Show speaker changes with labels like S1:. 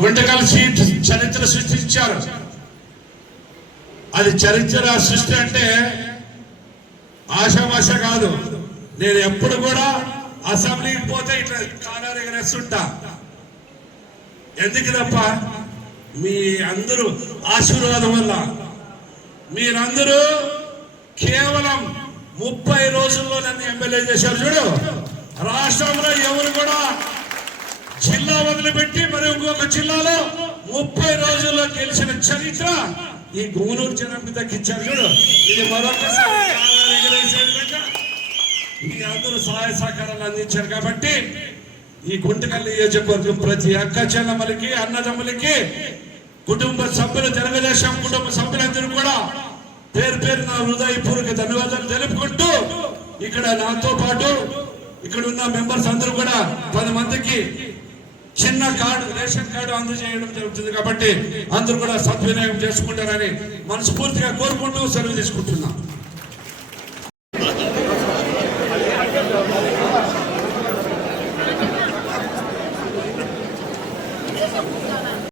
S1: Guntakal seat చరిత్ర సృష్టించారు. అది చరిత్ర సృష్టి అంటే ఆశామాష కాదు. నేను ఎప్పుడు కూడా అసెంబ్లీకి పోతే ఇట్లా కాలాలు ఎగరేస్తుంటా. ఎందుకు తప్ప? మీ అందరూ ఆశీర్వాదం వల్ల. మీరందరూ కేవలం ముప్పై రోజుల్లో నన్ను ఎమ్మెల్యే చేశారు. చూడు రాష్ట్రంలో ఎవరు కూడా జిల్లా వదిలిపెట్టి మరి ఇంకొక జిల్లాలో ముప్పై రోజుల్లో గెలిచిన చరిత్ర ఈ గూనూరు జనానికి దక్కించారు చూడు. ఇది మరొకసారి మీ అందరూ సహాయ సహకారాలు అందించారు కాబట్టి ఈ గుంటకల్లి నియోజకవర్గం ప్రతి అక్క చెల్లమ్మలకి అన్నదమ్ములకి కుటుంబ సభ్యులు తెలుగుదేశం కుటుంబ సభ్యులందరూ కూడా పేరు పేరు నా హృదయపూర్వక ధన్యవాదాలు తెలుపుకుంటూ ఇక్కడ నాతో పాటు ఇక్కడ ఉన్న మెంబర్స్ అందరూ కూడా పది మందికి చిన్న కార్డు రేషన్ కార్డు అందజేయడం జరుగుతుంది కాబట్టి అందరూ కూడా సద్వినియోగం చేసుకుంటారని మనస్ఫూర్తిగా కోరుకుంటూ సెలవు తీసుకుంటున్నాం Thank you.